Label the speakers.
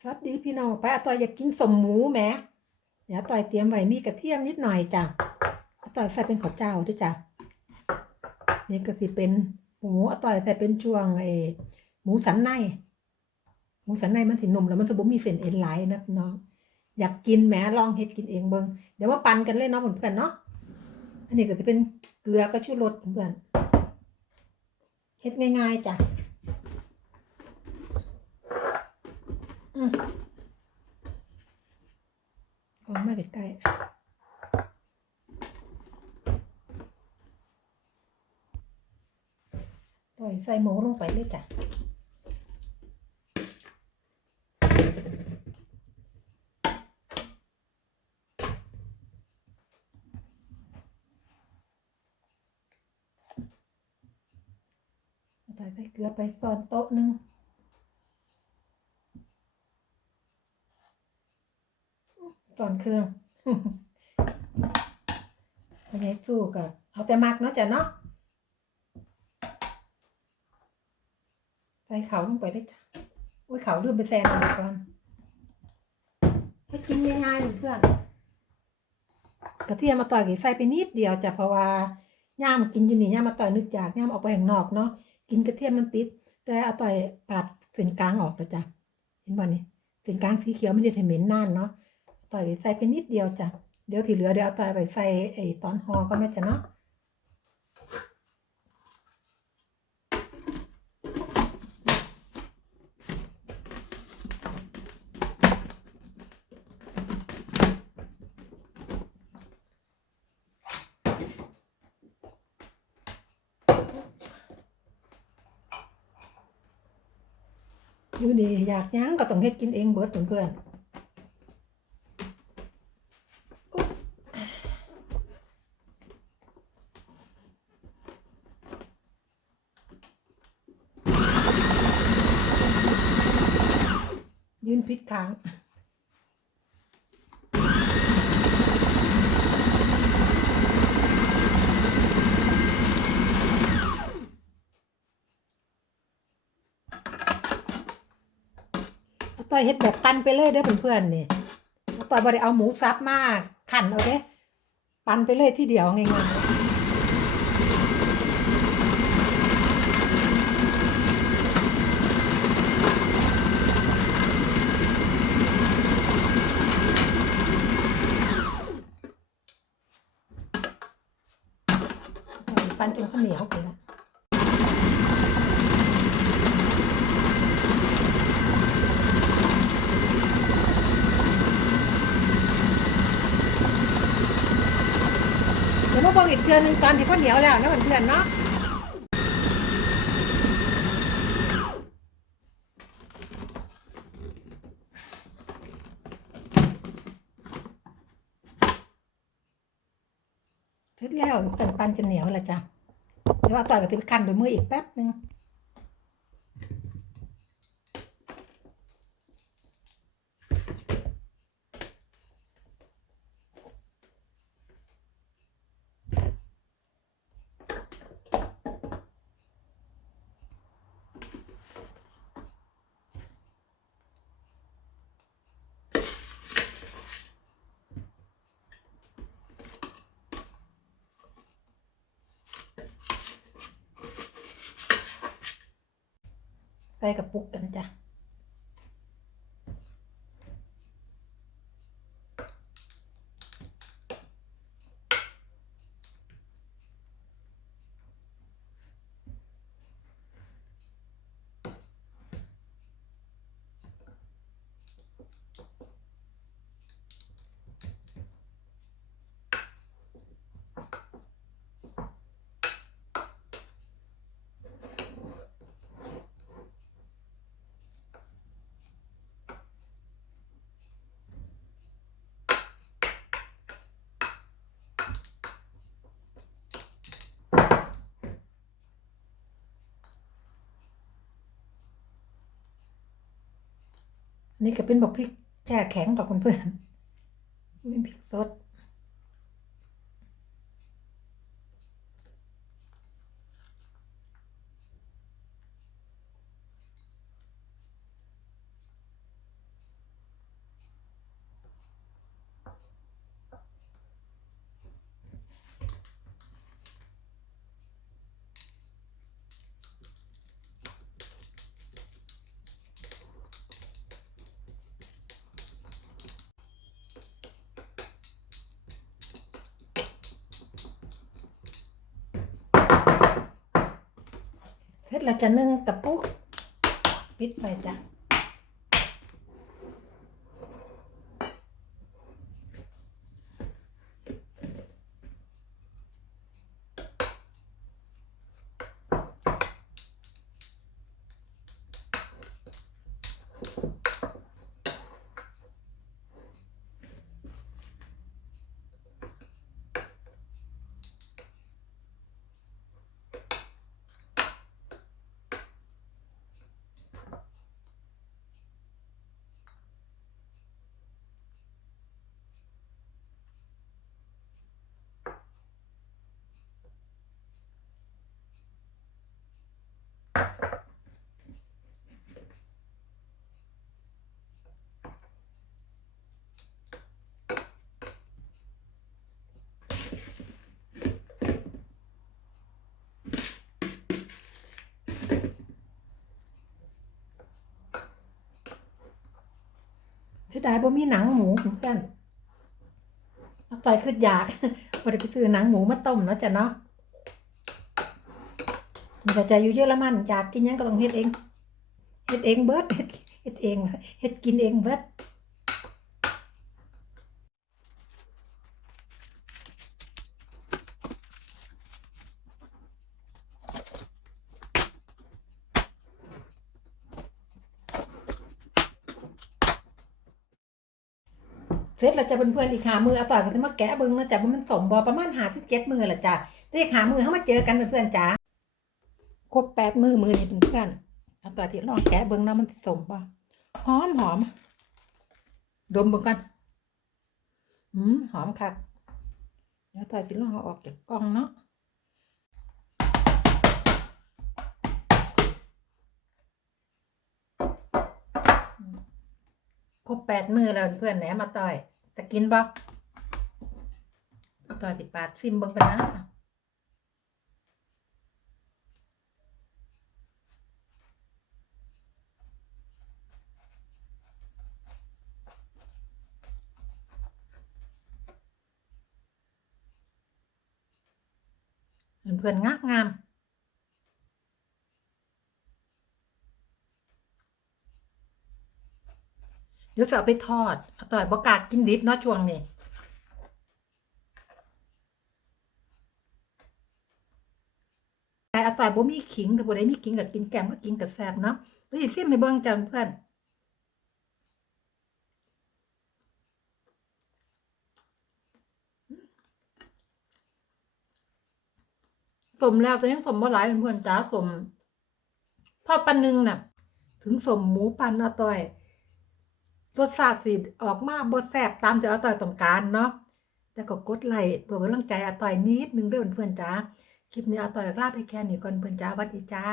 Speaker 1: สวัสดีพี่น้องไปอาต่อยอยากกินสมหมูแหมเดี๋ยวต่อยเตรียมไว้มีกระเทียมนิดหน่อยจ้ะอต่อยใส่เป็นข้าวเจ้าด้วยจ้ะนี่ก็สิเป็นหมูอต่อยใส่เป็นช่วงไอหมูสันในหมูสันในมันสินุ่มแล้วมันจะบ่มีเส้นเอ็นหลนะพี่น้องอยากกินแหมลองเฮ็ดกินเองเบิ่งเดี๋ยวมาปั่นกันเลยเนาะเพื่อนๆเนาะอันนี้ก็จะเป็นเกลือก็ชูรสเพื่อนเฮ็ดง่ายๆจ้ะ อืมเอมาใกล้ๆปล่อยใส่หมูลงไปเลยจ้ะใส่เกลือไปซ้อนโต๊ะหนึงซ้อน เครื่องพอใหญ่สู้กับเอาแต่มักเนาะจ้ะเนาะใส่เขาลงไปเลยจ้ะอุ้ยเขาลืมไปแซงมันก่อนให้กินง่ายๆเพื่อนกระเทียมมาต่อยกี่ใส่ไปนิดเดียวจ้ะเพราะว่าย่ามกินอยู่นี่ย่ามมาต่อยนึกจากย่ามออกไปข้างนอกเนาะกินกระเทียมมันติด แต่เอาต่อยปาดเส้นกลางออกแล้วจ้ะเห็นบ่นี่เส้นกลางสีเขียวมันจะเหม็นน่านเนาะ ต่อยใส่ไปนิดเดียวจ้ะ เดี๋ยวที่เหลือเดี๋ยวเอาต่อยไปใส่ไอ้ตอนห่อก็น่าจะเนาะอยู่นี่อยากหยังก็ต้องเฮ็ดกินเองเบิดเพื่อนๆ ยืนพิษค้างต่อยเฮ็ดแบบปันไปเลยเด้อเพื่อนๆนี่ต่อยบ่ได้เอาหมูสับมาคั่นเอาเด้ปันไปเลยที่เดียวง่าย ๆปั้นจนข้าวเหนียวไปแล้วเดี๋ยวมาบอกอีกเทือนหนึ่งตอนที่ข้าวเหนียวแล้วนะเพื่อนๆเนาะเสร็จแล้วเป็นปันจะเหนียวล้วจ้ะ เดี๋ยวเอาต่อยกับติไปคั้นด้วยมืออีกแป๊บหนึ่ง กับปุกกันจ้ะ นี่ก็เป็นบอกพริกแช่แข็งต่อเพื่อนๆเป็นพริกสด เราจแล้วจะนึ่งตะปุกปิดไปจ้ะ ดายบ่มีหนังหมูเหมือนกันเอาต่อยคืออยากบ่ได้ไปซื้อหนังหมูมาต้มเนาะจ้ะเนาะมันจะใจอยู่เยอะละมันอยากกินยังก็ต้องเฮ็ดเองเฮ็ดเองเบิดเฮ็ดเฮ็ดเองเฮ็ดกินเองเบิด เสร็จแล้วจะเพื่อนๆอีกหามือเอาต่อยกันมาแกะเบิ้งนะจ๊ะว่ามันสมบอประมาณหาที่เจ็ดมือละจ้ะเรียกหามือเข้ามาเจอกันเพื่อนๆจ้าครบแปดมือมือนี่เพื่อนเอาต่อยที่ลองแกะเบิ้งนะมันสมบอหอมหอมดมเบิ้งกันอืมหอมคักเดี๋ยวต่อยที่ลองเอาออกจากกล่องเนาะ ครบแปดมือแล้วเพื่อนแหนมาต่อยจะกินบ่เอาต่อยติปาดซิมเบิ้งไปนะเพื่อนงามงาม เดี๋ยวจะเอาไปทอดอาต่อยบอกกากินดิบเนาะช่วงนี้แต่อาต่อยบ่มีขิงแต่บ่ได้มีขิงกับกินแกมก็กินกับแซ่บเนาะแล้วสิซิมให้เบิ่งจ้ะเพื่อนสมแล้วแต่ยังสมบ่หลายเพื่อนจ้าสมพอปันหนึงน่ะ ถึงสมหมูปันอาต่อย รสชาติสิออกมาบดแสบตามที่อาต่อยต้องการเนาะแต่ก็กดไลค์เพื่อเป็นกำลังใจอาต่อยนิดนึงด้วยเพื่อนๆจ้าคลิปนี้อาต่อยลาไปแค่นี้ก่อนเพื่อนจ้าวัดดีจ้า